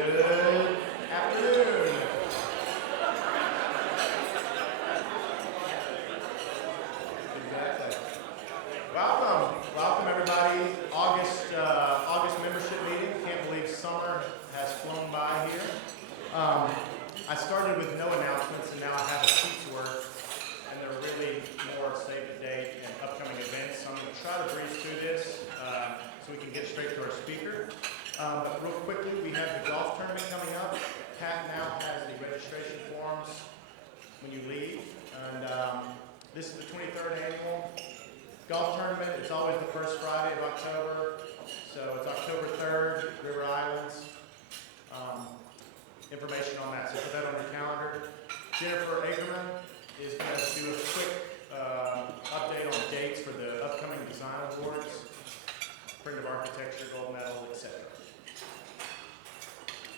Good afternoon. Exactly. Welcome everybody. August membership meeting. Can't believe summer has flown by here. I started with no announcements, and now I have a sheet's worth, and they're really more save the date and upcoming events. So I'm going to try to breeze through this so we can get straight to our speaker. But real quickly, we have the golf tournament coming up. Pat now has the registration forms when you leave, and this is the 23rd annual golf tournament. It's always the first Friday of October, so it's October 3rd, River Islands. Information on that, so put that on your calendar. Jennifer Ackerman is going to do a quick update on dates for the upcoming design awards, Friend of Architecture, Gold Medal, etc.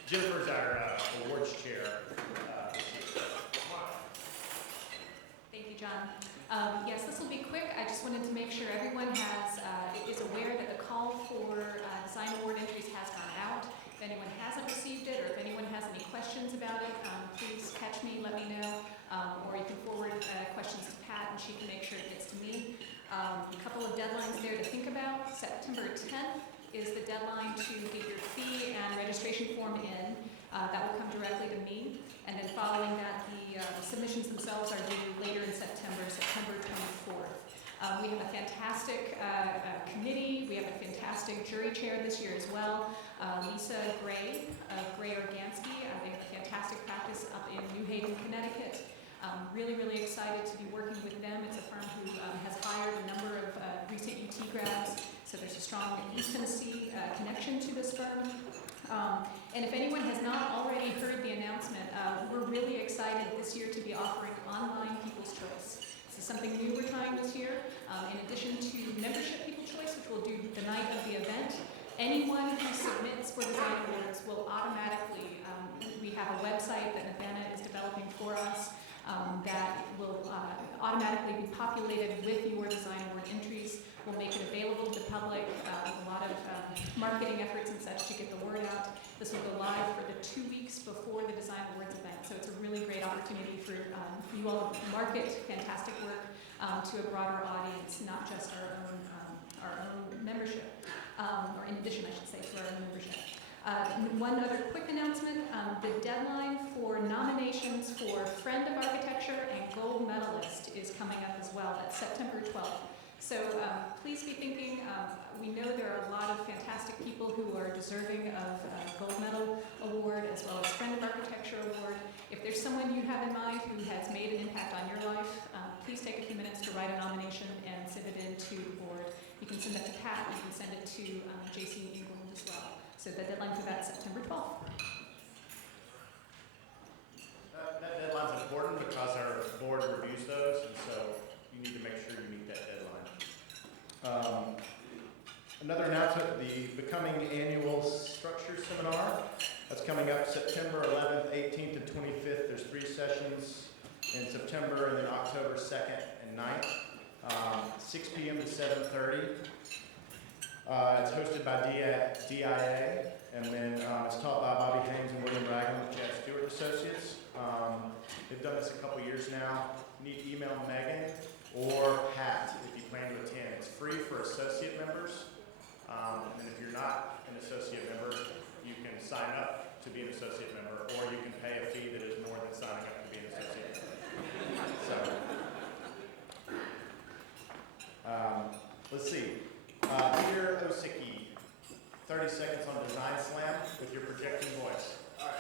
Jennifer's our awards chair. Thank you, John. Yes, this will be quick. I just wanted to make sure everyone is aware that the call for design award entries has gone out. If anyone hasn't received it, or if anyone has any questions about it, please catch me, let me know, or you can forward questions to Pat and she can make sure it gets to me. A couple of deadlines there to think about. September 10th is the deadline to get your fee and registration form in. That will come directly to me. And then following that, the submissions themselves are due later in September 24th. We have a fantastic committee. We have a fantastic jury chair this year as well. Lisa Gray of Gray Organsky. They have a fantastic practice up in New Haven, Connecticut. Really, really excited to be working with them. It's a firm who has hired a number of recent UT grads, so there's a strong East Tennessee connection to this firm. And if anyone has not already heard the announcement, we're really excited this year to be offering online People's Choice. This is something new we're trying this year. In addition to membership People's Choice, which we'll do the night of the event, anyone who submits for design awards will automatically, we have a website that Navana is developing for us that will automatically be populated with your design award entries. We'll make it available to the public, a lot of marketing efforts and such to get the word out. This will go live for the 2 weeks before the Design Awards event, so it's a really great opportunity for you all to market fantastic work to a broader audience, not just our own membership, or in addition, I should say, to our own membership. One other quick announcement, the deadline for nominations for Friend of Architecture and Gold Medalist is coming up as well. That's September 12th. So please be thinking, we know there are a lot of fantastic people who are deserving of Gold Medal Award as well as Friend of Architecture Award. If there's someone you have in mind who has made an impact on your life, please take a few minutes to write a nomination and send it in to the board. You can send it to Pat, you can send it to JC England as well. So the deadline for that is September 12th. That deadline's important because our board reviews those, and so you need to make sure you meet that deadline. Another announcement, the Becoming Annual Structure Seminar. That's coming up September 11th, 18th, and 25th. There's 3 sessions in September, and then October 2nd and 9th, 6 p.m. to 7:30. It's hosted by DIA, and then it's taught by Bobby Haynes and William Ragland with Chad Stewart Associates. They've done this a couple years now. You need to email Megan or Pat if you plan to attend. It's free for associate members, and then if you're not an associate member, you can sign up to be an associate member, or you can pay a fee that is more than signing up to be an associate member. So, let's see. Peter Osicki, 30 seconds on Design Slam with your projecting voice. All right,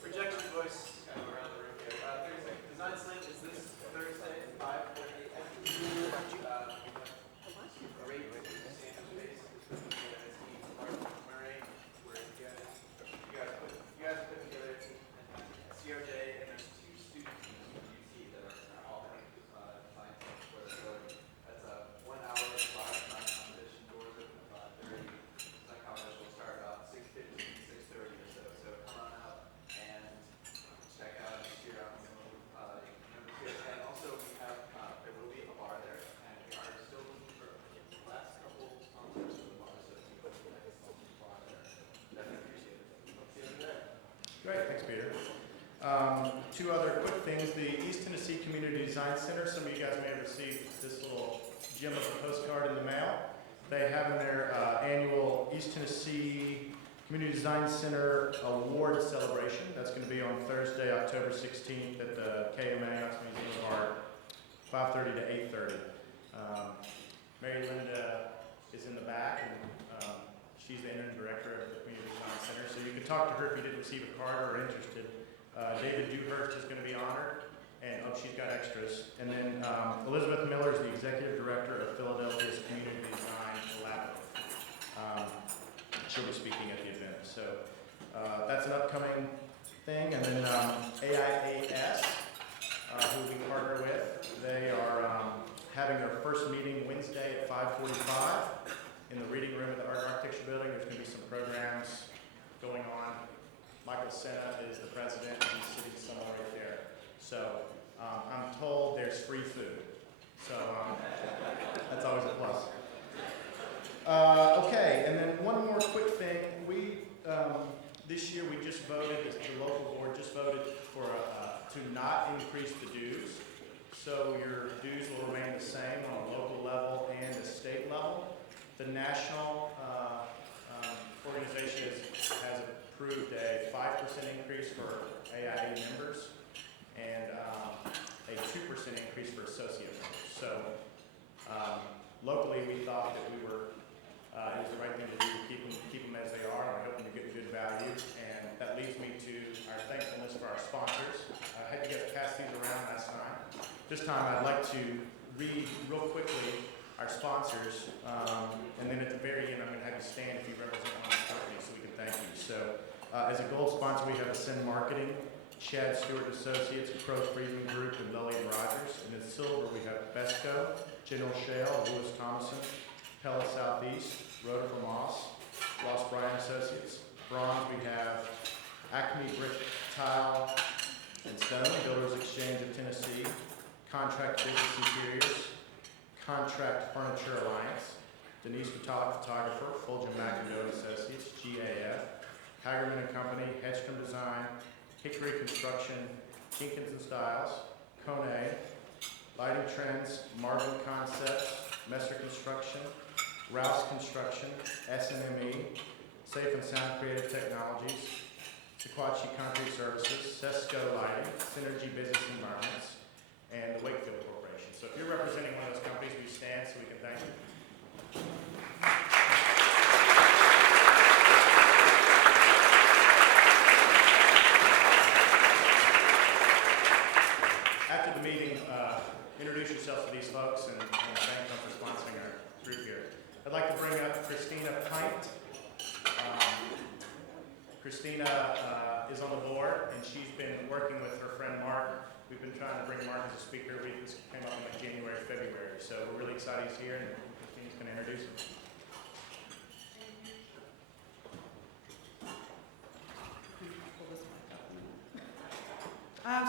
projecting voice kind of around the room here. Thursday, Design Slam is this Thursday at 5:30. Great Sanders Base. Murray, where you guys put together a team. CRJ, and there's 2 student teams from UT that are all having design teams for the building. That's a 1 hour live design competition. Doors open at 5:30. Design competition will start about 6:50, 6:30 or so. So come on Great, thanks, Peter. Two other quick things. The East Tennessee Community Design Center, some of you guys may have received this little gem of a postcard in the mail. They have in their annual East Tennessee Community Design Center Award Celebration. That's going to be on Thursday, October 16th at the KMA, Knox Museum of Art, 5:30 to 8:30. Mary Linda is in the back, and she's the interim director of the Community Design Center. So you can talk to her if you didn't receive a card or are interested. David Dewhurst is going to be honored, and she's got extras. And then Elizabeth Miller is the executive director of Philadelphia's Community Design Collaborative. She'll be speaking at the event. So that's an upcoming thing. And then AIAS, who we partner with, they are having their first meeting Wednesday at 5:45 in the reading room of the Art and Architecture Building. There's going to be some programs going on. Michael Senna is the president, and he's sitting somewhere right there. So I'm told there's free food. So that's always a plus. Okay, and then one more quick thing. We this year we just voted, the local board just voted for to not increase the dues. So your dues will remain the same on a local level and a state level. The national organization has approved a 5% increase for AIA members and a 2% increase for associate members. So locally, we thought that it was the right thing to do to keep them as they are. I hope them to get good value, and that leads me to our thankfulness for our sponsors. I had you guys pass these around last time. This time, I'd like to read real quickly our sponsors, and then at the very end, I'm going to have you stand if you represent one of the companies so we can thank you. So, as a gold sponsor, we have Ascend Marketing, Chad Stewart Associates, Pro Freezing Group, and Lillian Rogers. And in silver, we have Besco, General Shale, Lewis Thomason, Pella Southeast, Rhoda from Moss, Ross Bryan Associates. Bronze, we have Acme Brick Tile and Stone, Builders Exchange of Tennessee, Contract Business Interiors, Contract Furniture Alliance, Denise Vitalik Photographer, Fulgen McIndoe Associates, GAF, Hagerman and Company, Hedstrom Design, Hickory Construction, Kinkins and Styles, Kone, Lighting Trends, Marvin Concepts, Messer Construction, Rouse Construction, SMME, Safe and Sound Creative Technologies, Sequatchie Concrete Services, Sesco Lighting, Synergy Business Environments, and the Wakefield Corporation. So if you're representing one of those companies, we stand so we can thank you. After the meeting, introduce yourselves to these folks and thank them for sponsoring our group here. I'd like to bring up Christina Pint. Christina is on the board, and she's been working with her friend Mark. We've been trying to bring Mark as a speaker. This came up in like January, February, so we're really excited he's here, and Christina's going to introduce him.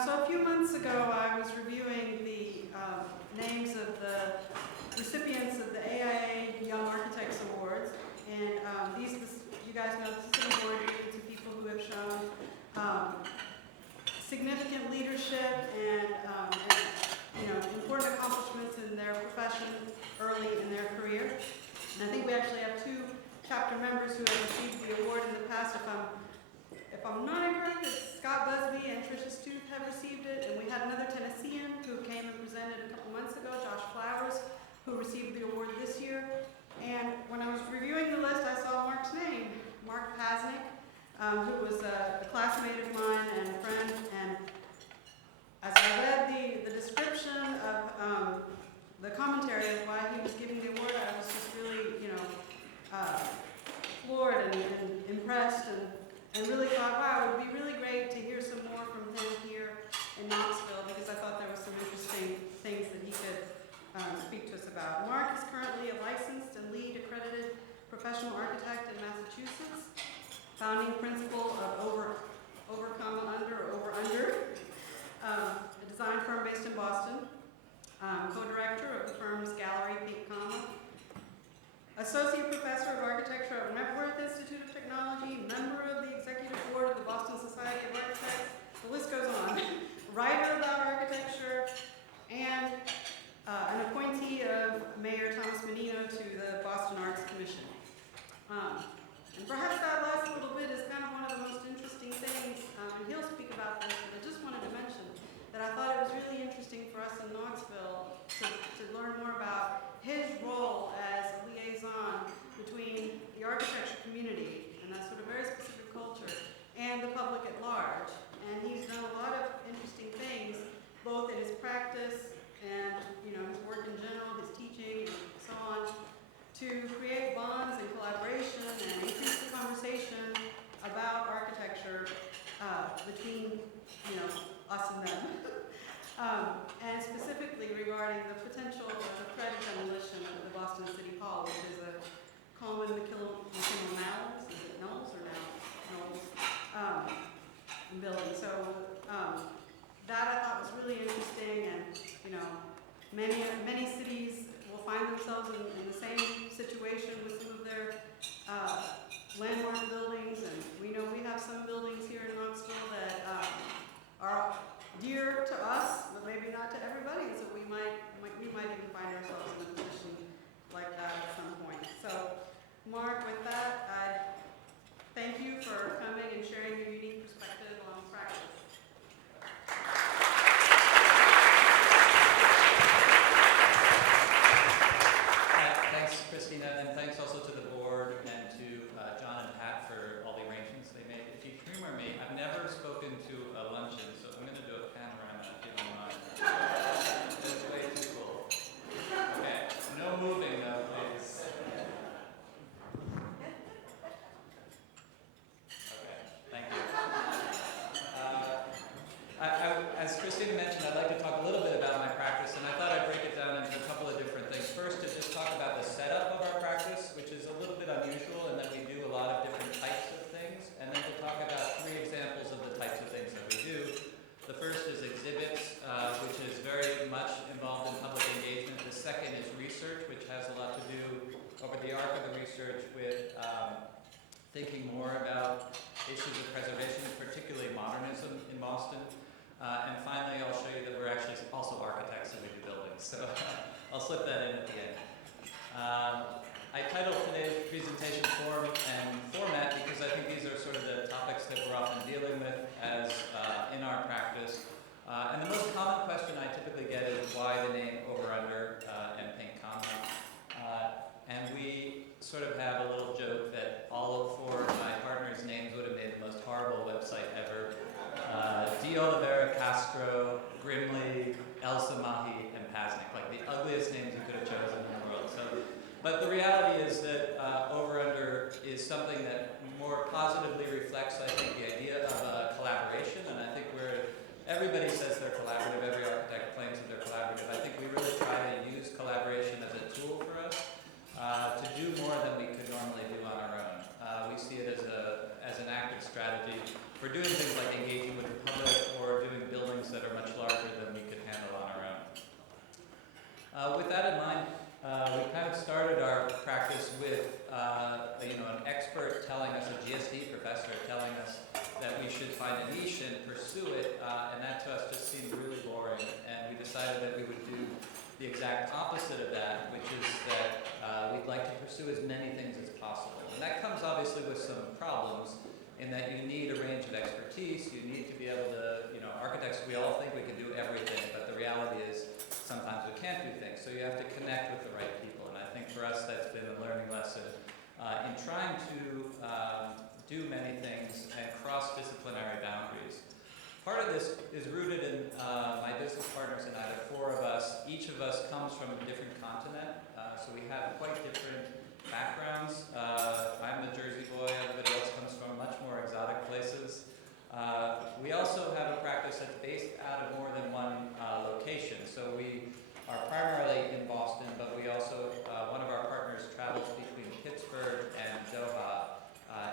So a few months ago, I was reviewing the names of the recipients of the AIA Young Architects Awards, and you guys know this is an award given to people who have shown significant leadership and important accomplishments in their profession early in their career. And I think we actually have two chapter members who have received the award in the past. If I'm not incorrect, it's Scott Busby and Tricia Stuth have received it, and we had another Tennessean who came and presented a couple months ago, Josh Flowers, who received the award this year. And when I was reviewing the list, I saw Mark's name, Mark Pasnik, who was a classmate of mine and a friend. And as I read the description of the commentary of why he was giving the award, I was just really, floored and impressed, and really thought, wow, it would be really great to hear some more from him here in Knoxville, because I thought there were some interesting things that he could speak to us about. Mark is currently a licensed and LEED accredited professional architect in Massachusetts, founding principal of Over Under, a design firm based in Boston, co-director of the firm's Gallery Pink Comma, associate professor of architecture at Wentworth Institute of Technology, member of the executive board of the Boston Society of and increase the conversation about architecture between, us and them. And specifically regarding the potential or the threat of demolition of the Boston City Hall, which is a common McKinnell Knowles, is it Knowles or Knowles? Building. So that I thought was really interesting, and many cities will find themselves in the same situation with some of their landmark buildings, and we know we have some buildings here in Knoxville that are dear to us, but maybe not to everybody, so we might even find ourselves in a position like that at some point. So, Mark, with that, I thank you for coming and sharing your unique perspective on practice. Thanks, Christina, and thanks also to the board and to John and Pat for all the arrangements they made. If you humor me, I've never spoken to a luncheon, so I'm going to do a panorama if you don't mind. It's way too cool. Okay, no moving though, please. Okay, thank you. As Christina mentioned, I'd like to talk a little bit about my practice, and I thought I'd break it down into a couple of different things. First, to just talk about the setup of our practice, which is a little bit unusual in that we do a lot of different types of things, and then to talk about 3 examples of the types of things that we do. The first is exhibits, which is very much involved in public engagement. The second is research, which has a lot to do over the arc of the research with thinking more about issues of preservation, particularly modernism in Boston. And finally, I'll show you that we're actually also architects and we do buildings. So I'll slip that in at the end. I titled today's presentation Form and Format because I think these are sort of the topics that we're often dealing with as in our practice. And the most common question I typically get is why the name Over Under and Pink Comma. And we sort of have a little joke that all 4 of my partners' names would have made the most horrible website ever. D. Oliveira, Castro, Grimley, Elsa Mahi, and Pasnik, like the ugliest names you could have chosen in the world. So, but the reality is that Over Under is something that more positively reflects, I think, the idea of a collaboration, and I think everybody says they're collaborative, every architect claims that they're collaborative. I think we really try to use collaboration as a tool for us to do more than we could normally do on our own. We see it as an active strategy for doing things like engaging with the public or doing buildings that are much larger than we could handle on our own. With that in mind, we kind of started our practice with an expert telling us, a GSD professor telling us that we should find a niche and pursue it, and that to us just seemed really boring, and we decided that we would do the exact opposite of that, which is that we'd like to pursue as many things as possible. And that comes obviously with some problems in that you need a range of expertise, you need to be able to, architects, we all think we can do everything, but the reality is sometimes we can't do things, so you have to connect with the right people, and I think for us that's been a learning lesson in trying to do many things and cross-disciplinary boundaries. Part of this is rooted in my business partners and I, the 4 of us. Each of us comes from a different continent, so we have quite different backgrounds. I'm a Jersey boy, everybody else comes from much more exotic places. We also have a practice that's based out of more than one location. So we are primarily in Boston, but we also, one of our partners travels between Pittsburgh and Doha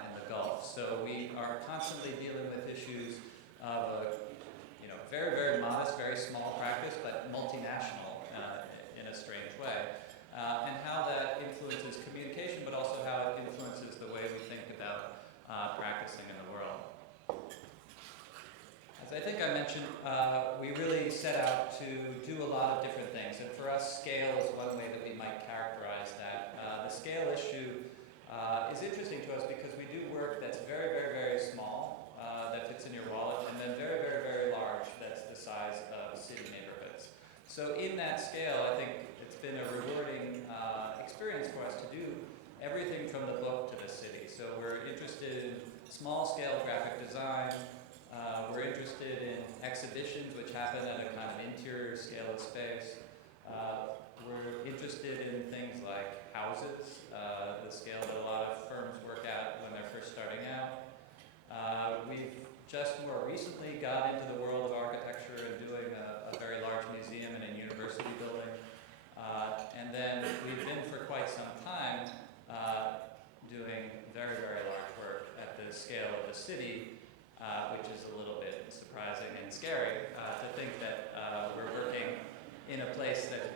in the Gulf. So we are constantly dealing with issues of a very, very modest, very small practice, but multinational in a strange way. And how that influences communication, but also how it influences the way we think about practicing in the world. As I think I mentioned, we really set out to do a lot of different things, and for us, scale is one way that we might characterize that. The scale issue is interesting to us because we do work that's very, very, very small, that fits in your wallet, and then very, very, very large, that's the size of city neighborhoods. So in that scale, I think it's been a rewarding experience for us to do everything from the book to the city. So we're interested in small-scale graphic design. We're interested in exhibitions, which happen at a kind of interior scale of space. We're interested in things like houses, the scale that a lot of firms work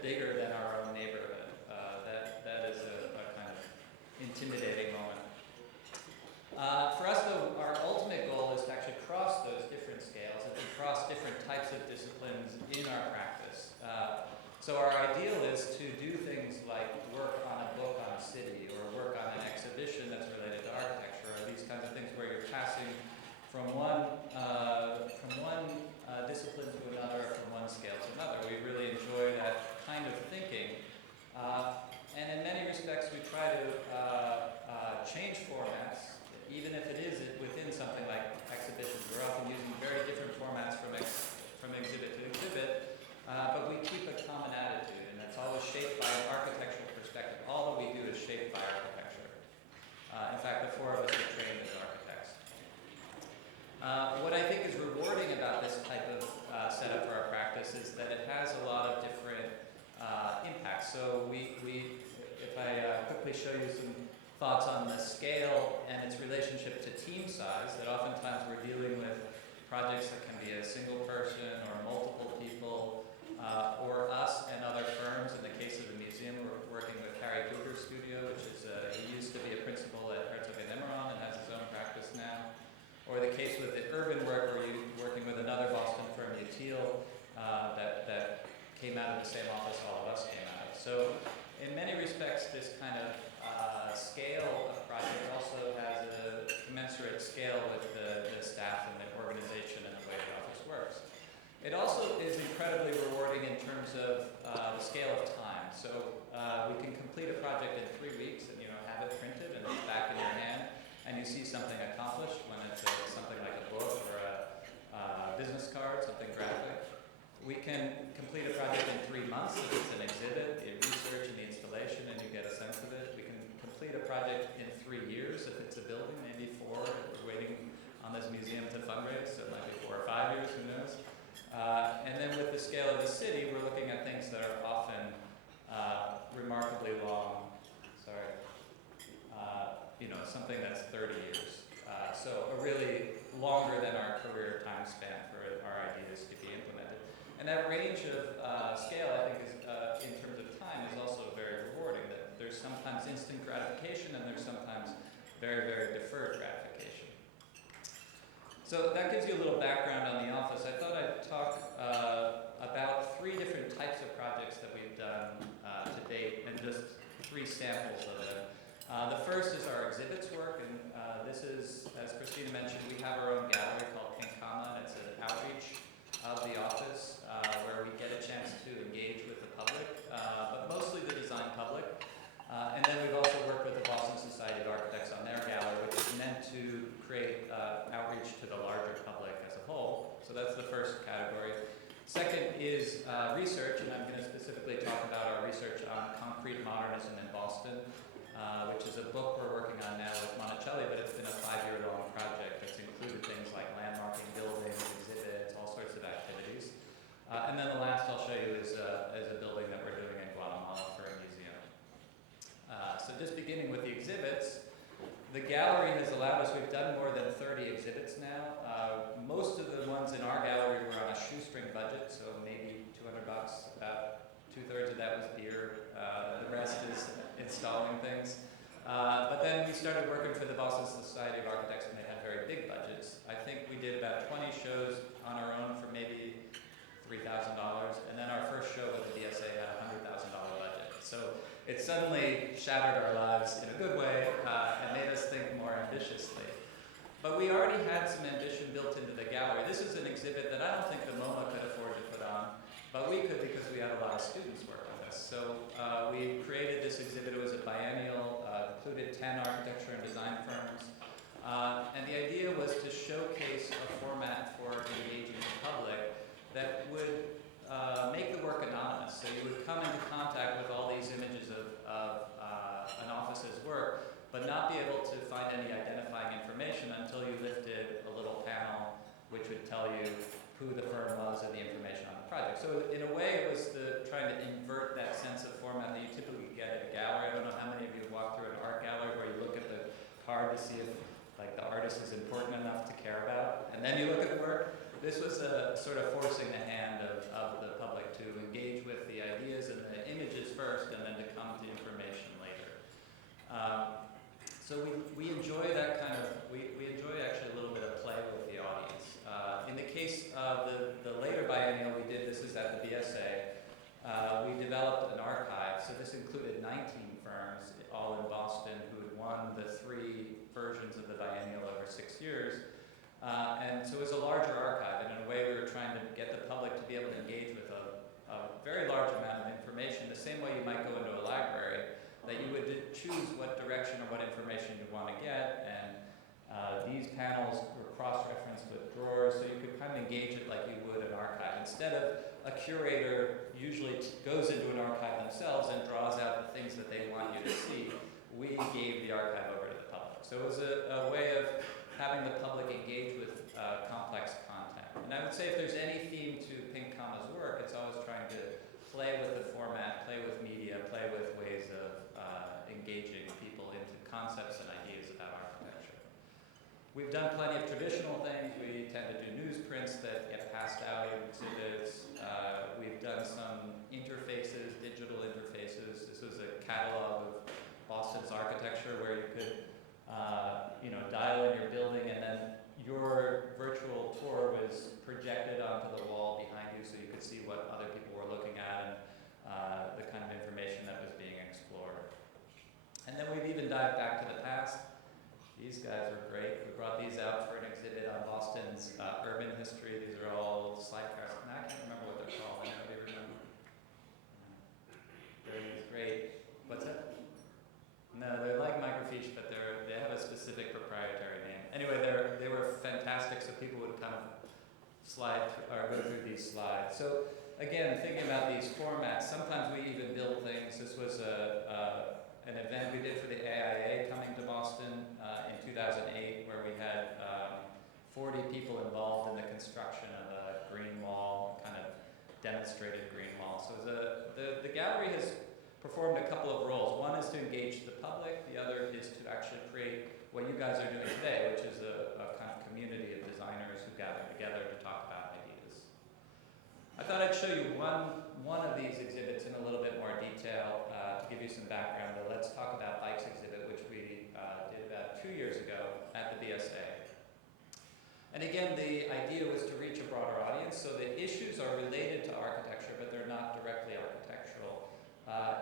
bigger than our own neighborhood. That is a kind of intimidating moment. For us, though, our ultimate goal is to actually cross those different scales and to cross different types of disciplines in our practice. So our ideal is to do things like work on a book on a city or work on an exhibition that's related to architecture, or these kinds of things where you're passing from one discipline to another, from one scale to another. We really enjoy that kind of thinking. And in many respects, we try to change formats, even if it is within something like exhibitions. We're often using very different formats from exhibit to exhibit, but we keep a common attitude, and that's always shaped by an architectural perspective. All that we do is shaped by architecture. In fact, the four of us are trained as architects. What I think is rewarding about this type of setup for our practice is that it has a lot of different impacts. So if I quickly show you some thoughts on the scale and its relationship to team size, that oftentimes we're dealing with projects that can be a single person or multiple people, or us and other firms. In the case of the museum, we're working with Harry Booger's studio, which is he used to be a principal at Herzog and Emeron and has his own practice now. Or the case with the urban work, where you're working with another Boston firm, Util, that came out of the same office all of us came out of. So in many respects, this kind of scale of project also has a commensurate scale with the staff and the organization and the way the office works. It also is incredibly rewarding in terms of the scale of time. So we can complete a project in 3 weeks and have it printed and it's back in your hand, and you see something accomplished when it's something like a book or a business card, something graphic. We can complete a project in 3 months if it's an exhibit, the research and the installation, and you get a sense of it. We can complete a project in 3 years if it's a building, maybe 4 if we're waiting on this museum to fundraise, so it might be 4 or 5 years, who knows. And then with the scale of the city, we're looking at things that are often remarkably long. Sorry. Something that's 30 years. So a really longer than our career time span for our ideas to be implemented. And that range of scale, I think, is in terms of time, is also very rewarding. That there's sometimes instant gratification and there's sometimes very, very deferred gratification. So that gives you a little background on the office. I thought I'd talk about 3 different types of projects that we've done to date, and just 3 samples of them. The first is our exhibits work, and this is, as Christina mentioned, we have our own gallery called Pink Comma, and it's an outreach of the office where we get a chance to engage with the public, but mostly the design public. And then we've also worked with the Boston Society of Architects on their gallery, which is meant to create outreach to the larger public as a whole. So that's the first category. Second is research, and I'm going to specifically talk about our research on concrete modernism in Boston, which is a book we're working on now with Monticelli, but it's been a 5-year-long project that's included things like landmarking buildings, exhibits, all sorts of activities. And then the last I'll show you is a building that we're doing in Guatemala for a museum. So just beginning with the exhibits, the gallery has allowed us, we've done more than 30 exhibits now. Most of the ones in our gallery were on a shoestring budget, so maybe $200, about 2/3 of that was beer. The rest is installing things. But then we started working for the Boston Society of Architects, and they had very big budgets. I think we did about 20 shows on our own for maybe $3,000, and then our first show with the BSA had a $100,000 budget. So it suddenly shattered our lives in a good way and made us think more ambitiously. But we already had some ambition built into the gallery. This is an exhibit that I don't think the MoMA could afford to put on, but we could because we had a lot of students work with us. So we created this exhibit. It was a biennial, included 10 architecture and design firms. And the idea was to showcase a format for engaging the public that would make the work anonymous. So you would come into contact with all these images of an office's work, but not be able to find any identifying information until you lifted a little panel which would tell you who the firm was and the information on the project. So in a way, it was trying to invert that sense of format that you typically get at a gallery. I don't know how many of you have walked through an art gallery where you look at the card to see if the artist is important enough to care about, and then you look at the work. This was a sort of forcing the hand of the public to engage with the ideas and the So we enjoy that kind of, we enjoy actually a little bit of play with the audience. In the case of the later biennial we did, this is at the BSA, we developed an archive. So this included 19 firms, all in Boston, who had won the 3 versions of the biennial over 6 years. And so it was a larger archive, and in a way we were trying to get the public to be able to engage with a very large amount of information, the same way you might go into a library, that you would choose what direction or what information you want to get, and these panels were cross-referenced with drawers, so you could kind of engage it like you would an archive. Instead of a curator usually goes into an archive themselves and draws out the things that they want you to see, we gave the archive over to the public. So it was a way of having the public engage with complex content. And I would say if there's any theme to Pink Comma's work, it's always trying to play with the format, play with media, play with ways of engaging people into concepts and ideas about architecture. We've done plenty of traditional things. We tend to do newsprints that get passed out in exhibits. We've done some interfaces, digital interfaces. This was a catalog of Boston's architecture where you could dial in your building, and then your virtual tour was projected onto the wall behind you so you could see what other people were looking at and the kind of information that was being explored. And then we've even dived back to the past. These guys are great. We brought these out for an exhibit on Boston's urban history. These are all slide cars. And I can't remember what they're called. Anybody remember? They're great. What's that? No, they're like microfiche, but they have a specific proprietary name. Anyway, they were fantastic, so people would kind of go through these slides. So again, thinking about these formats, sometimes we even build things. This was an event we did for the AIA coming to Boston in 2008, where we had 40 people involved in the construction of a green wall, kind of demonstrated green wall. So the gallery has performed a couple of roles. One is to engage the public. The other is to actually create what you guys are doing today, which is a kind of community of designers who gather together to talk about ideas. I thought I'd show you one of these exhibits in a little bit more detail to give you some background. But let's talk about Bike's exhibit, which we did about 2 years ago at the BSA. And again, the idea was to reach a broader audience. So the issues are related to architecture, but they're not directly architectural.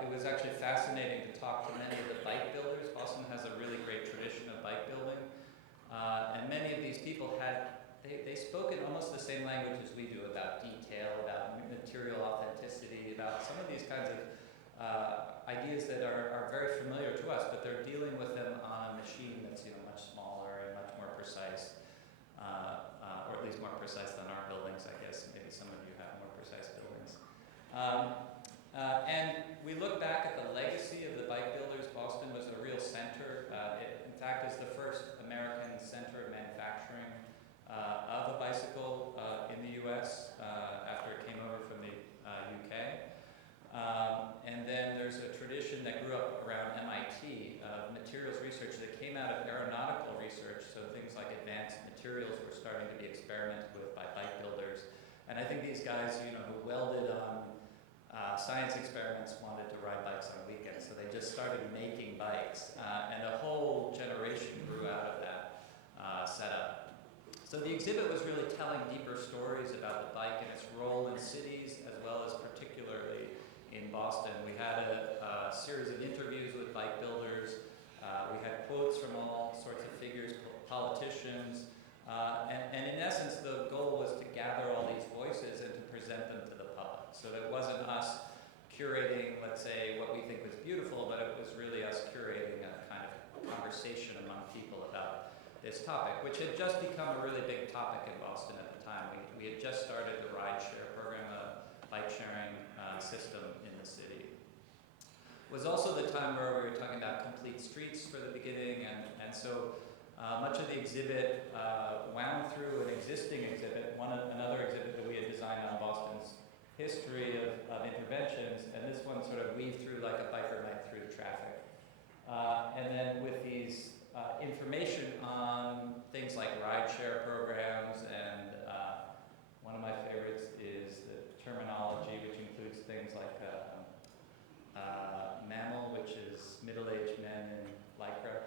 It was actually fascinating to talk to many of the bike builders. Boston has a really great tradition of bike building. And many of these people they spoke in almost the same language as we do about detail, about material authenticity, about some of these kinds of ideas that are very familiar to us, but they're dealing with them on a machine that's much smaller and much more precise, or at least more precise than our buildings, I guess. Maybe some of you have more precise buildings. And we look back at the legacy of the bike builders. Boston was a real center. It, in fact, is the first American center of manufacturing of a bicycle in the U.S. After it came over from the UK. And then there's a tradition that grew up around MIT of materials research that came out of aeronautical research. So things like advanced materials were starting to be experimented with by bike builders. And I think these guys, who welded on science experiments wanted to ride bikes on weekends, so they just started making bikes, and a whole generation grew out of that setup. So the exhibit was really telling deeper stories about the bike and its role in cities, as well as particularly in Boston. We had a series of interviews with bike builders. We had quotes from all sorts of figures, politicians, and in essence, the goal was to gather all these voices and to present them to the public. So that it wasn't us curating, let's say, what we think was beautiful, but it was really us curating a kind of conversation among people about this topic, which had just become a really big topic in Boston at the time. We had just started the rideshare program, a bike sharing system in the city. It was also the time where we were talking about complete streets for the beginning, and so much of the exhibit wound through an existing exhibit, another exhibit that we had designed on Boston's history of interventions, and this one sort of weaved through like a biker night through the traffic. And then with these information on things like rideshare programs, and one of my favorites is the terminology, which includes things like mammal, which is middle-aged men in lycra,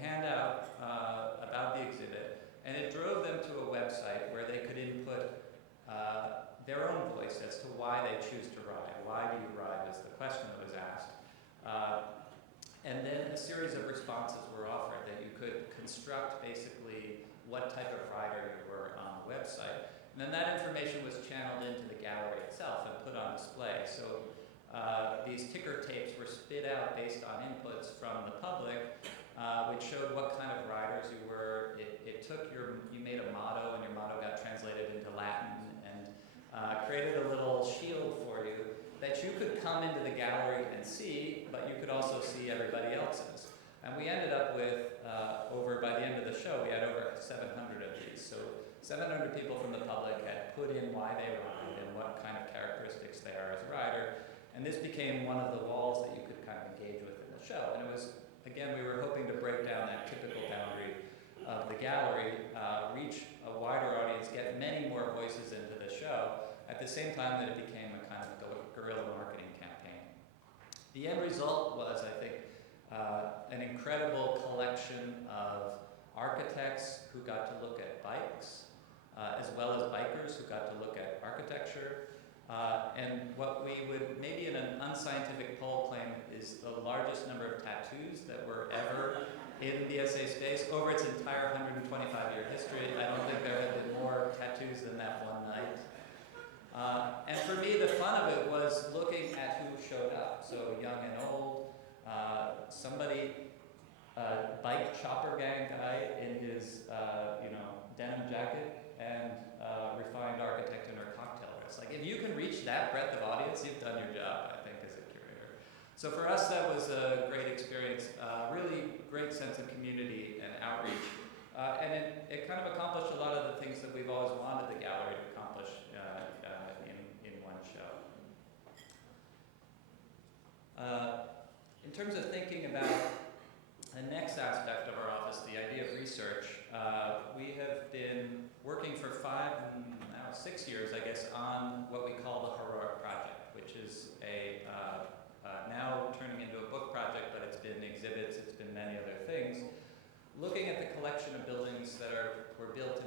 hand out about the exhibit, and it drove them to a website where they could input their own voice as to why they choose to ride. Why do you ride was the question that was asked. And then a series of responses were offered that you could construct basically what type of rider you were on the website. And then that information was channeled into the gallery itself and put on display. So these ticker tapes were spit out based on inputs from the public, which showed what kind of riders you were. It took you made a motto, and your motto got translated into Latin, and created a little shield for you that you could come into the gallery and see, but you could also see everybody else's. And we ended up with, by the end of the show, we had over 700 of these. So 700 people from the public had put in why they ride and what kind of characteristics they are as a rider. And this became one of the walls that you could kind of engage with in the show. And it was, again, we were hoping to break down that typical boundary of the gallery, reach a wider audience, get many more voices into the show, at the same time that it became a kind of guerrilla marketing campaign. The end result was, I think, an incredible collection of architects who got to look at bikes, as well as bikers who got to look at architecture. And what we would, maybe in an unscientific poll, claim is the largest number of tattoos that were ever in the BSA space over its entire 125-year history. I don't think there have been more tattoos than that one night. And for me, the fun of it was looking at who showed up. So young and old, somebody, bike chopper gang guy in his, denim jacket, and refined architect in her cocktail dress. Like, if you can reach that breadth of audience, you've done your job, I think, as a curator. So for us, that was a great experience, really great sense of community and outreach. And it kind of accomplished a lot of the things that we've always wanted the gallery to accomplish in one show. In terms of thinking about the next aspect of our office, the idea of research, we have been working for 6 years, I guess, on what we call the Heroic Project, which is a now turning into a book project, but it's been exhibits, it's been many other things, looking at the collection of buildings that were built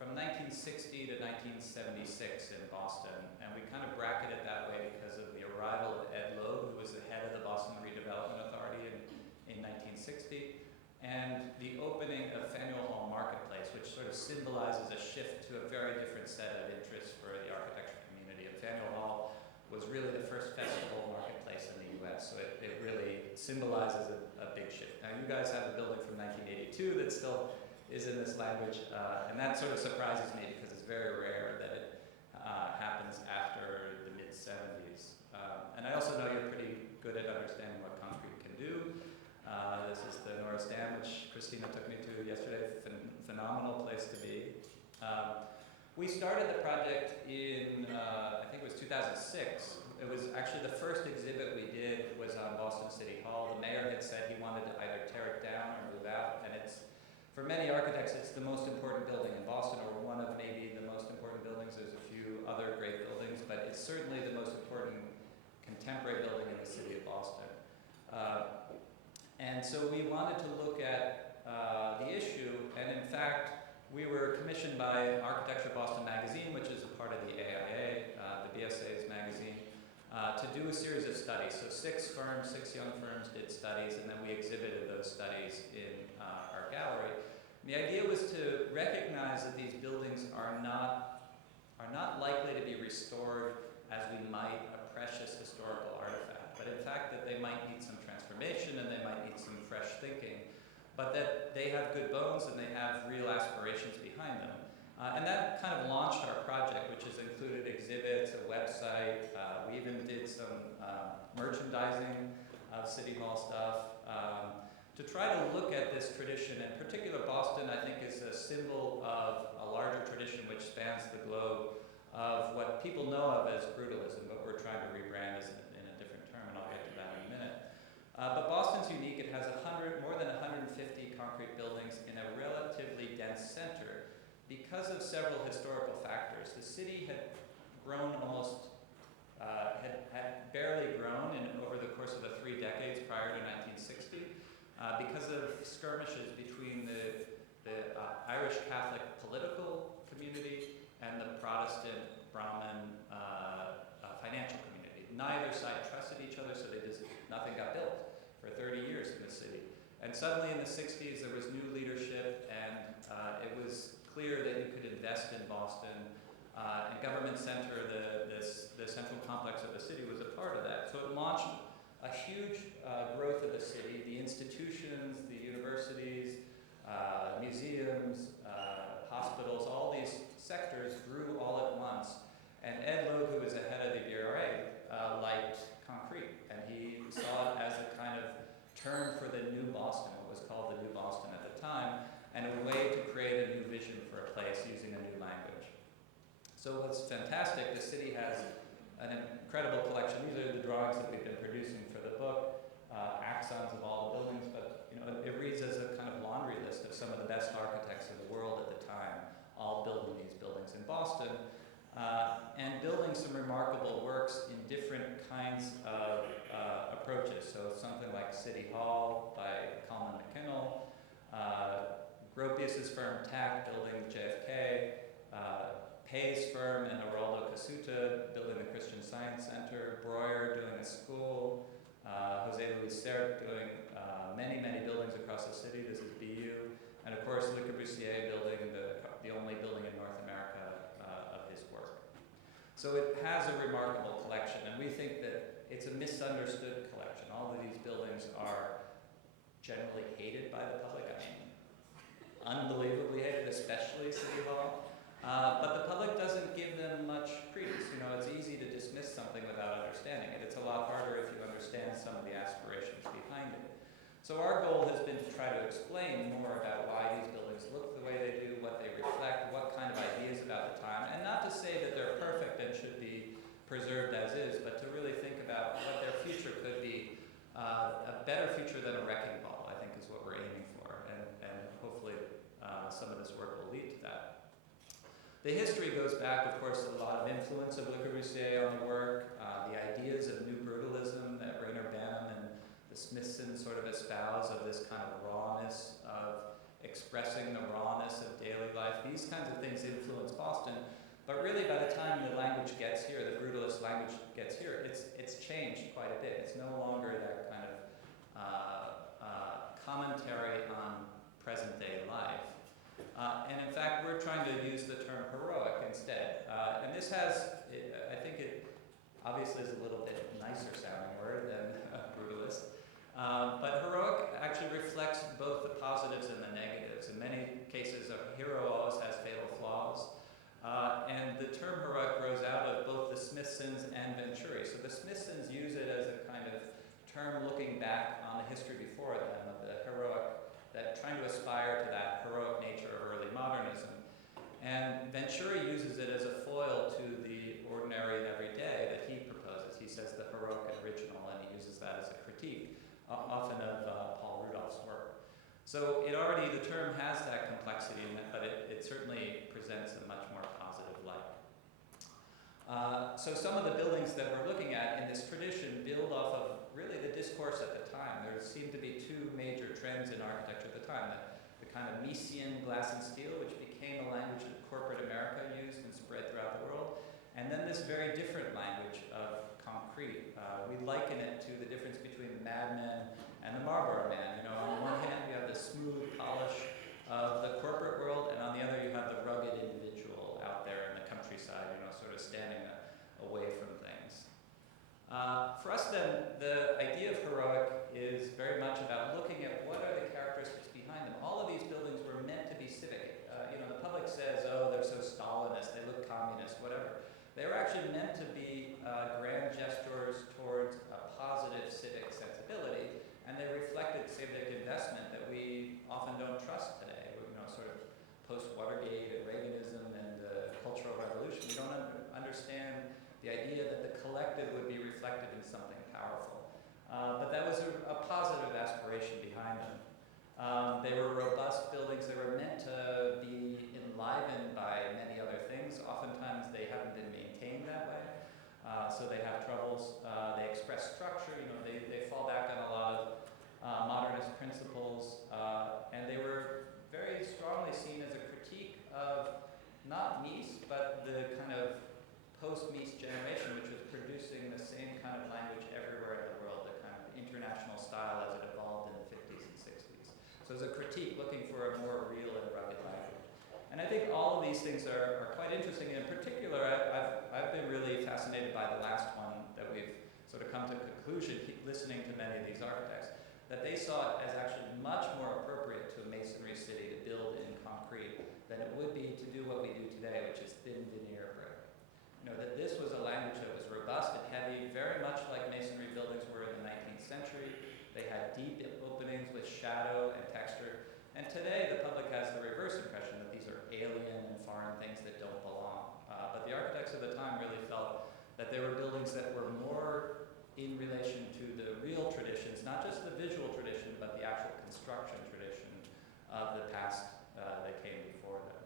from 1960 to 1976 in Boston. And we kind of bracket it that way because of the arrival of Ed Loeb, who was the head of the Boston Redevelopment Authority in 1960, and the opening of Faneuil Hall Marketplace, which sort of symbolizes a shift to a very different set of interests for the architecture community. And Faneuil Hall was really the first festival marketplace in the US, so it really symbolizes a big shift. Now, you guys have a building from 1982 that still is in this language, and that sort of surprises me because it's very rare that it happens after the mid-70s. And I also know you're pretty good at understanding what concrete can do. This is the Norris Dam, which Christina took me to yesterday. Phenomenal place to be. We started the project in, I think it was 2006. It was actually the first exhibit we did was on Boston City Hall. The mayor had said he wanted to either tear it down or move out, and for many architects, it's the most important building in Boston, or one of maybe the most important buildings. There's a few other great buildings, but it's certainly the most important contemporary building in the city of Boston. And so we wanted to look at the issue, and in fact, we were commissioned by Architecture Boston Magazine, which is a part of the AIA, the BSA's magazine, to do a series of studies. So 6 young firms did studies, and then we exhibited those studies in our gallery. And the idea was to recognize that these buildings are not likely to be restored as we might a precious historical artifact, but in fact that they might need some transformation and they might need some fresh thinking, but that they have good bones and they have real aspirations behind them. And that kind of launched our project, which has included exhibits, a website. We even did some merchandising of City Hall stuff to try to look at this tradition. In particular, Boston, I think, is a symbol of a larger tradition which spans the globe of what people know of as brutalism, but we're trying to rebrand as in a different term, and I'll get to that in a minute. But Boston's unique. It has more than 150 concrete buildings in a relatively dense center because of several historical factors. The city had grown had barely grown over the course of the 3 decades prior to 1960. because of skirmishes between the Irish Catholic political community and the Protestant Brahmin financial community. Neither side trusted each other, so nothing got built for 30 years in the city. And suddenly in the 60s, there was new leadership, and it was clear that you could invest in Boston. And Government Center, the central complex of the city, was a part of that. So it launched a huge growth of the city. The institutions, the universities, museums, hospitals, all these sectors grew all at once. And Ed Loeb, who was the head of the BRA, liked concrete. And he saw it as a kind of term for the new Boston, what was called the new Boston at the time, and a way to create a new vision for a place using a new language. So what's fantastic, the city has an incredible collection. These are the drawings that we've been producing for the book, axons of all the buildings, but it reads as a kind of laundry list of some of the best architects in the world at the time, all building these buildings in Boston, and building some remarkable works in different kinds of approaches. So something like City Hall by Coleman McKinnell, Gropius's firm TAC building JFK, Pay's firm and Aroldo Casuta building the Christian Science Center, Breuer doing a school, Jose Luis Sert doing many, many buildings across the city. This is BU. And of course, Le Corbusier building the only building in North America of his work. So it has a remarkable collection, and we think that it's a misunderstood collection. All of these buildings are generally hated by the public. I mean, unbelievably hated, especially City Hall. But the public doesn't give them much credence. It's easy to dismiss something without understanding it. It's a lot harder if you understand some of the aspirations behind it. So our goal has been to try to explain more about why these buildings look the way they do, what they reflect, what kind of ideas about the time, and not to say that they're perfect and should be preserved as is, but to really think about what their future could be. A better future than a wrecking ball, I think, is what we're aiming for, and hopefully some of this work will lead to that. The history goes back, of course, to a lot of influence of Le Corbusier on the work, the ideas of new brutalism that Rainer Banham and the Smithsons sort of espouse, of this kind of rawness, of expressing the rawness of daily life. These kinds of things influence Boston, but really by the time the language gets here, the brutalist language gets here, it's changed quite a bit. It's no longer that kind of commentary on present day life. And in fact, we're trying to use the term heroic instead. And this has, I think it obviously is a little bit nicer sounding word than brutalist. But heroic actually reflects both the positives and the negatives. In many cases, a hero always has fatal flaws. And the term heroic grows out of both the Smithsons and Venturi. So the Smithsons use it as a kind of term looking back on the history before them, of the heroic, that trying to aspire to that heroic nature of early modernism. And Venturi uses it as a foil to the ordinary and everyday that he proposes. He says the heroic and original, and he uses that as a critique, often of Paul Rudolph's work. So the term has that complexity in it, but it certainly presents a much more positive light. So some of the buildings that we're looking at in this tradition build off of really the discourse at the time. There seemed to be two major trends in architecture at the time. The kind of Miesian glass and steel, which became a language that corporate America used and spread throughout the world. And then this very different language of concrete. We liken it to the difference between the Mad Men and the Marlboro Man. On one hand, you have the smooth polish of the corporate world, and on the other, you have the rugged individual out there in the countryside, sort of standing away from things. For us then, the idea of heroic is very much about looking at what are the characteristics behind them. All of these buildings were meant to be civic. The public says, oh, they're so Stalinist, they look communist, whatever. They were actually meant to be grand gestures towards a positive civic sensibility, and they reflected civic investment that we often don't trust today. Sort of post-Watergate and Reaganism and the Cultural Revolution, we don't understand the idea that the collective would be reflected in something powerful. But that was a positive aspiration behind them. They were robust buildings. They were meant to be enlivened by many other things. Oftentimes they haven't been maintained that way, so they have troubles. They express structure. They fall back on a lot of modernist principles, and they were very strongly seen as a critique of not Mies, but the kind of post-Mies generation, which was producing the same kind of language everywhere in the world, the kind of international style as it evolved in the 50s and 60s. So it was a critique looking for a more real and rugged language. And I think all of these things are quite interesting. In particular, I've been really fascinated by the last one that we've sort of come to a conclusion, keep listening to many of these architects, that they saw it as actually much more appropriate to a masonry city to build in concrete than it would be to do what we do today, which is thin veneer brick. You know, that this was a language that was robust and heavy, very much like masonry buildings were in the 19th century. They had deep openings with shadow and texture. And today, the public has the reverse impression that these are alien and foreign things that don't belong. But the architects of the time really felt that they were buildings that were more in relation to the real traditions, not just the visual tradition, but the actual construction tradition of the past that came before them.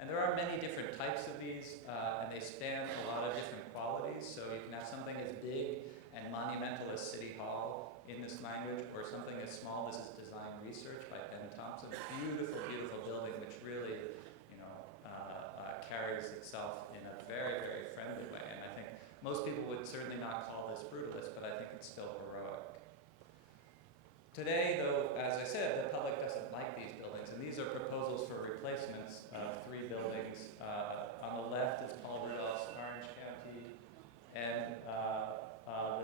And there are many different types of these, and they span a lot of different qualities. So you can have something as big and monumental as City Hall in this language, or something as small. This is Design Research by Ben Thompson. Beautiful, beautiful building, which really, carries itself in a very, very friendly way. And I think most people would certainly not call this brutalist, but I think it's still heroic. Today, though, as I said, the public doesn't like these buildings, and these are proposals for replacements of 3 buildings. On the left is Paul Rudolph's Orange County, and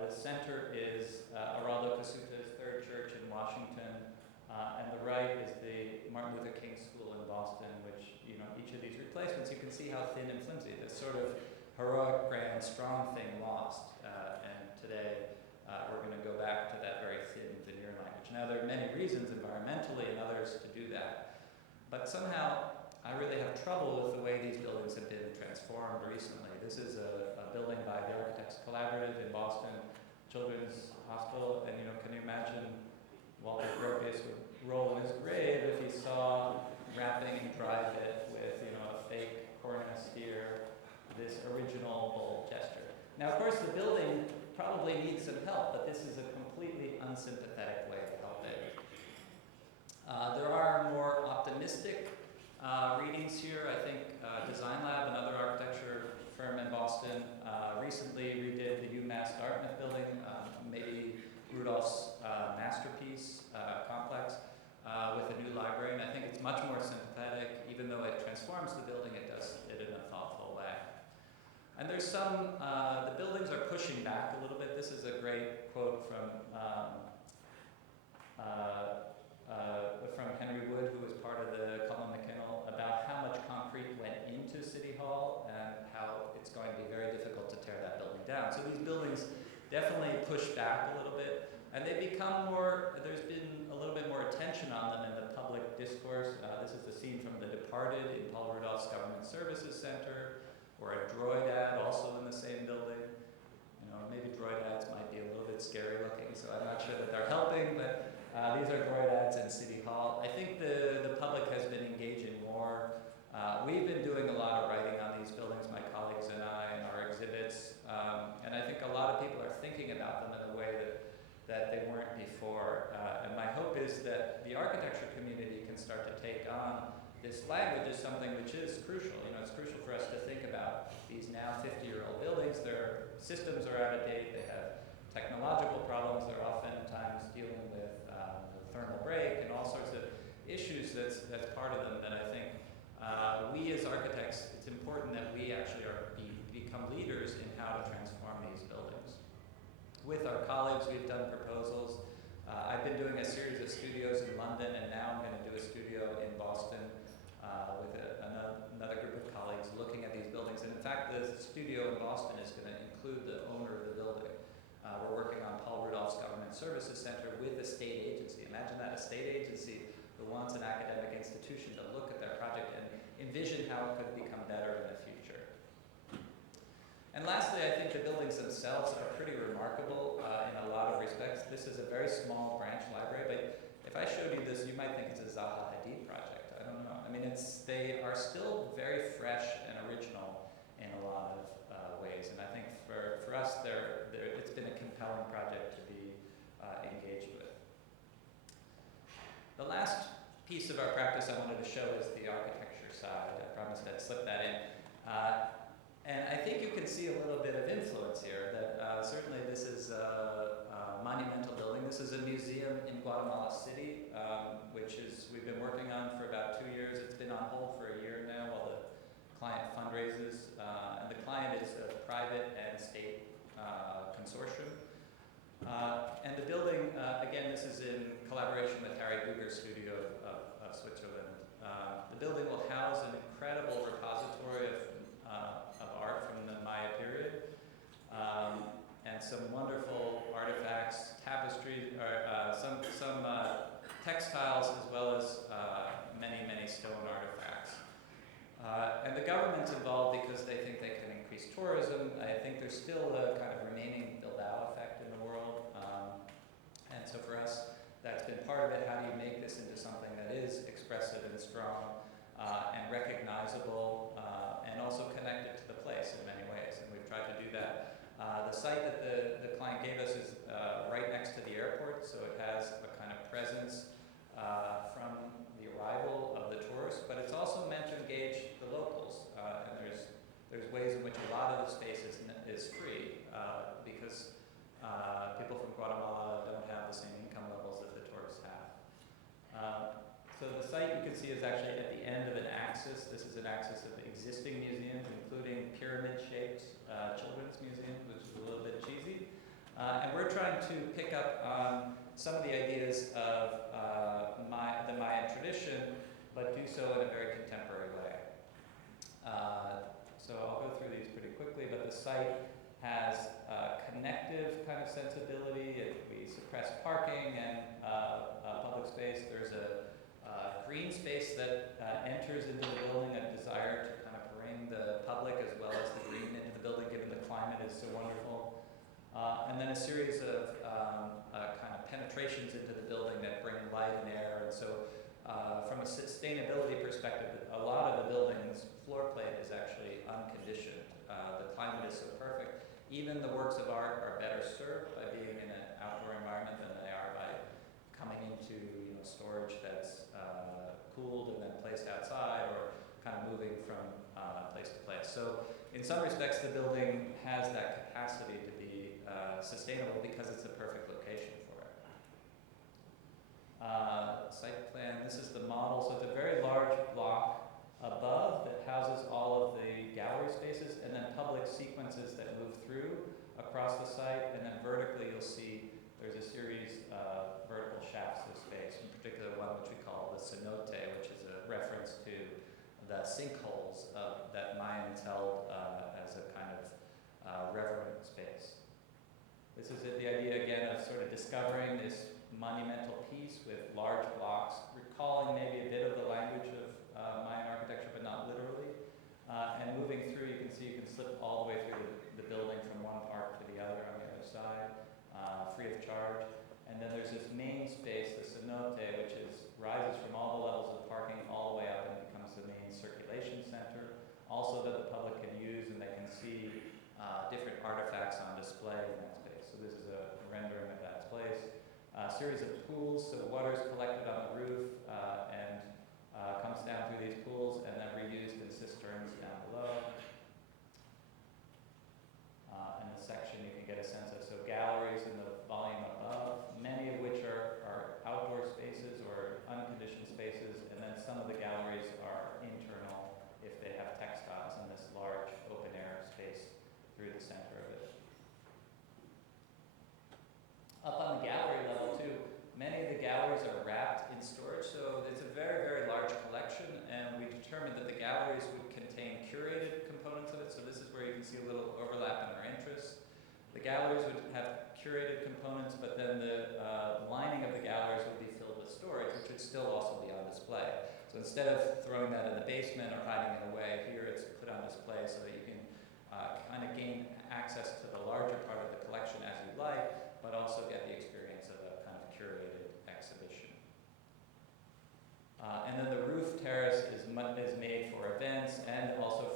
the center is Araldo Casuta's Third Church in Washington, and the right is the Martin Luther King School in Boston, which, each of these replacements, you can see how thin and flimsy this sort of heroic, grand, strong thing lost. And today, we're going to go back to that very thin veneer language. Now, there are many reasons, environmentally and others, to do that. But somehow, I really have trouble with the way these buildings have been transformed recently. This is a building by the Architects Collaborative in Boston, Children's Hospital, and can you imagine Walter Gropius would roll in his grave if he saw wrapping dry bit with a fake cornice here, this original bold gesture. Now, of course, the building probably needs some help, but this is a completely unsympathetic way to help it. There are more optimistic readings here. I think Design Lab, another architecture firm in Boston, recently redid the UMass Dartmouth building, maybe Rudolph's masterpiece complex, with a new library, and I think it's much more sympathetic. Even though it transforms the building, it does it in a thoughtful way. And there's some, the buildings are pushing back a little bit. This is a great quote from Henry Wood, who was part of the Cullen McKinnell, about how much concrete went into City Hall and how it's going to be very difficult to tear that building down. So these buildings definitely push back a little bit, and they become more, there's been a little bit more attention on them in the public discourse. This is the scene from The Departed in Paul Rudolph's Government Services Center, or a droid ad also in the same building. Maybe droid ads might be a little bit scary looking, so I'm not sure that they're helping, but these are droid ads in City Hall. I think the public has been engaging more. We've been doing a lot of writing on these buildings, my colleagues and I, in our exhibits, and I think a lot of people are thinking about them in a way that they weren't before. And my hope is that the architecture community can start to take on this language as something which is crucial. It's crucial for us to think about these now 50-year-old buildings. Their systems are out of date. They have technological problems. They're oftentimes dealing with thermal break and all sorts of issues that's part of them that I think we as architects, it's important that we actually become leaders in how to transform these buildings. With our colleagues, we've done proposals. I've been doing a series of studios in London, and now I'm going to do a studio in Boston with another group of colleagues looking at these buildings. And in fact, the studio in Boston is going to include the owner of the building. We're working on Paul Rudolph's Government Services Center with a state agency. Imagine that, a state agency who wants an academic institution to look at their project and envision how it could become better in the future. And lastly, I think the buildings themselves are pretty remarkable in a lot of respects. This is a very small branch library, but if I showed you this, you might think it's a Zaha Hadid project. I don't know. I mean, they are still very fresh and original in a lot of ways, and I think for us, it's been a compelling project to be engaged with. The last piece of our practice I wanted to show is the architecture side. I promised I'd slip that in. And I think you can see a little bit of influence here, that certainly this is a monumental building. This is a museum in Guatemala City, which we've been working on for about 2 years. It's been on hold for a year now while the client fundraises. And the client is a private and state consortium. And the building, again, this is in collaboration with Harry Guger's studio of Switzerland. The building will house an incredible repository of art from the Maya period, and some wonderful artifacts, tapestry, some textiles, as well as many stone artifacts. And the government's involved because they think they can increase tourism. I think there's still a kind of remaining Bilbao effect in the world. And so for us, that's been part of it. How do you make this into something that is expressive and strong and recognizable and also connected to the place in many ways? And we've tried to do that. The site that the client gave us is right next to the airport, so it has a kind of presence from the arrival of the tourists, but it's also meant to engage the locals. And there's ways in which a lot of the space is free because people from Guatemala don't have the same income levels that the tourists have. So the site you can see is actually at the end of an axis. This is an axis of existing museums, including pyramid-shaped children's museums, which is a little bit cheesy. And we're trying to pick up on some of the ideas of the Mayan tradition, but do so in a very contemporary way. So I'll go through these pretty quickly, but the site has a connective kind of sensibility. We suppress parking and public space. There's a green space that enters into the building, a desire to kind of bring the public as well as the green into the building, given the climate is so wonderful. And then a series of kind of penetrations into the building that bring light and air. And so from a sustainability perspective, a lot of the building's floor plate is actually unconditioned. The climate is so perfect. Even the works of art are better served by being in an outdoor environment than they are by coming into storage that's cooled and then placed outside, or kind of moving from place to place. So in some respects, the building has that capacity to be sustainable because it's the perfect location for it. Site plan, this is the model. So it's a very large block above that houses all of the gallery spaces, and then public sequences that move through across the site, and then vertically you'll see there's a series of vertical shafts of space, in particular one which we call the cenote, which is a reference to the sinkholes that Mayans held as a kind of reverent space. This is the idea, again, of sort of discovering this monumental piece with large blocks, recalling maybe a bit of the language of Mayan architecture, but not literally. And moving through, you can see you can slip all the way through the building from one part to the other on the other side, free of charge. And then there's this main space, the cenote, which rises from all the levels of parking all the way up and becomes the main circulation center. Also that the public can use, and they can see different artifacts on display in that space. So this is a rendering of that place. A series of pools, so the water is collected on the roof and comes down through these pools and then reused in cisterns down below. In this section you can get a sense of galleries in the volume above, many of which are outdoor spaces or unconditioned spaces, and then some of the galleries are internal if they have textiles in this large open air space through the center of it. Up on the gallery level too, many of the galleries are wrapped in storage, so it's a very, very large collection, and we determined that the galleries would contain curated components of it, so this is where you can see a little overlap in our interests. The galleries would have curated components, but then the lining of the galleries would be filled with storage, which would still also be on display. So instead of throwing that in the basement or hiding it away, here it's put on display so that you can kind of gain access to the larger part of the collection as you like, but also get the experience of a kind of curated exhibition. And then the roof terrace is made for events and also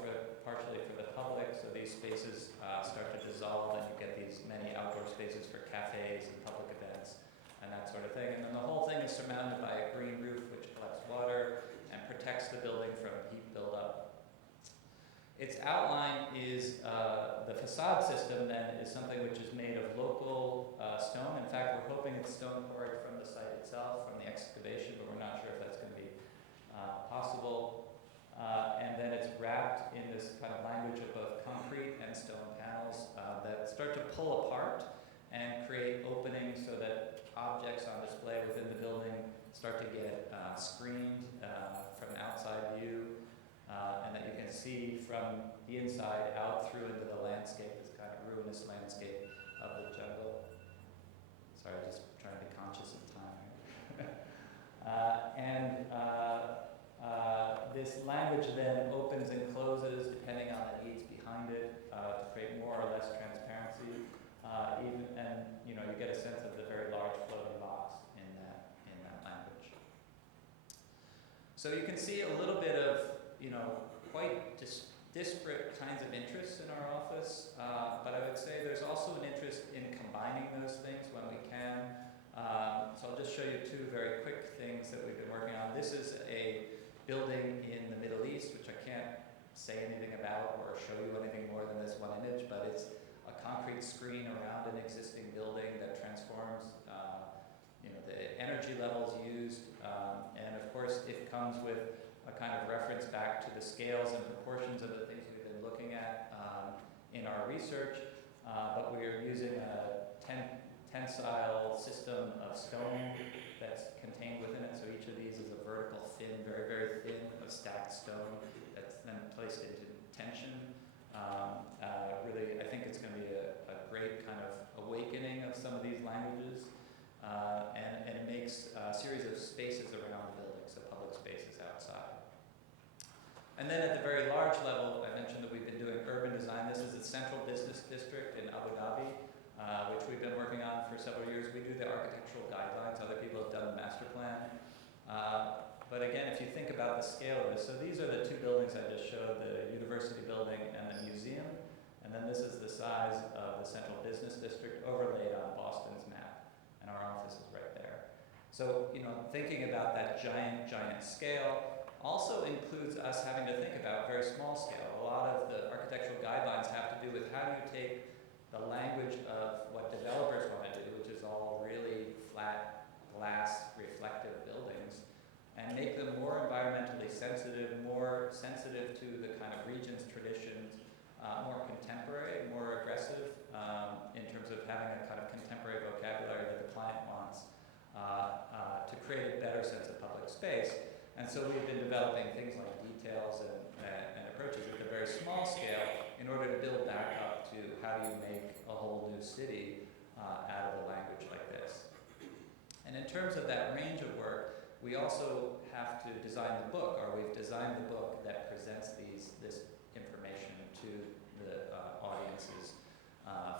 partially for the public, so these spaces start to dissolve and you get these many outdoor spaces for cafes and public events. and that sort of thing. And then the whole thing is surrounded by a green roof which collects water and protects the building from heat buildup. Its outline is the facade system then is something which is made of local stone. In fact, we're hoping it's stone quarried from the site itself, from the excavation, but we're not sure if that's going to be possible. And then it's wrapped in this kind of language of both concrete and stone panels that start to pull apart and create openings so that objects on display within the building start to get screened from outside view. And that you can see from the inside out through into the landscape, this kind of ruinous landscape of the jungle. Sorry, just trying to be conscious of time. This language then opens and closes depending on the needs behind it to create more or less transparency. And you get a sense of the very large floating box in that language. So you can see a little bit of quite disparate kinds of interests in our office, but I would say there's also an interest in combining those things when we can. So I'll just show you two very quick things that we've been working on. This is a building in the Middle East, which I can't say anything about or show you anything more than this one image, but it's a concrete screen around an existing building that transforms the energy levels used, and of course it comes with a kind of reference back to the scales and proportions of the things we've been looking at in our research, but we're using a tensile system of stone that's contained within it. So each of these is a vertical fin, very, very thin of stacked stone that's then placed into tension. Really, I think it's going to be a great kind of awakening of some of these languages, and it makes a series of spaces around the building, so public spaces outside. And then at the very large level, I mentioned that we've been doing urban design. This is the central business district in Abu Dhabi, which we've been working on for several years. We do the architectural guidelines. Other people have done the master plan. But again, if you think about the scale of this, so these are the two buildings I just showed, the university building and the museum. And then this is the size of the central business district overlaid on Boston's map. And our office is right there. So, thinking about that giant scale also includes us having to think about very small scale. A lot of the architectural guidelines have to do with how do you take the language of what developers want to do, which is all really flat glass reflective buildings, and make them more environmentally sensitive, more sensitive to the kind of region's traditions, more contemporary, more aggressive in terms of having a kind of contemporary vocabulary that the client wants to create a better sense of public space. And so we've been developing things like details and approaches at the very small scale in order to build back up to how do you make a whole new city out of a language like this. And in terms of that range of work, we also have to design the book, or we've designed the book that presents this information to the audiences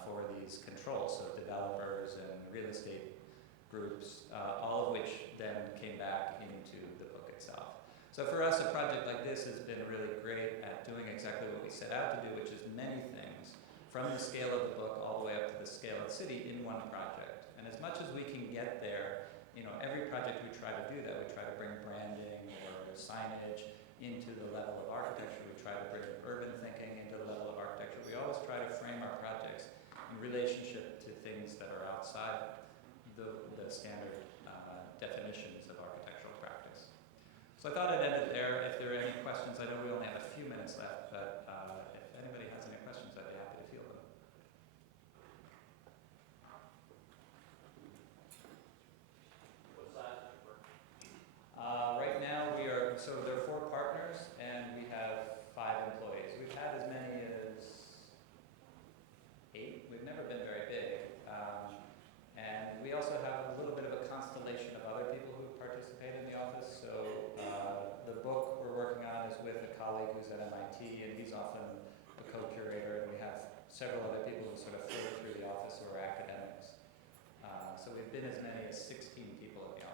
for these controls, so developers and real estate groups, all of which then came back into the book itself. So for us, a project like this has been really great at doing exactly what we set out to do, which is many things, from the scale of the book all the way up to the scale of the city in one project. And as much as we can get there, every project we try to do that. We try to bring branding or signage into the level of architecture. We try to bring urban thinking into the level of architecture. We always try to frame our projects in relationship to things that are outside the standard definitions of architectural practice. So I thought I'd end it there. If there are any questions, I know we only have a few minutes left, but if anybody has any questions, I'd be happy to field them. What size is your work? Right now so there are 4 partners and we have 5 employees. We've had as many as 8. We've never been very big. And we also have a little bit of a constellation of other people who participate in the office. So the book we're working on is with a colleague who's at MIT, and he's often a co-curator, and we have several other people who sort of float through the office who are academics. So we've been as many as 16 people in the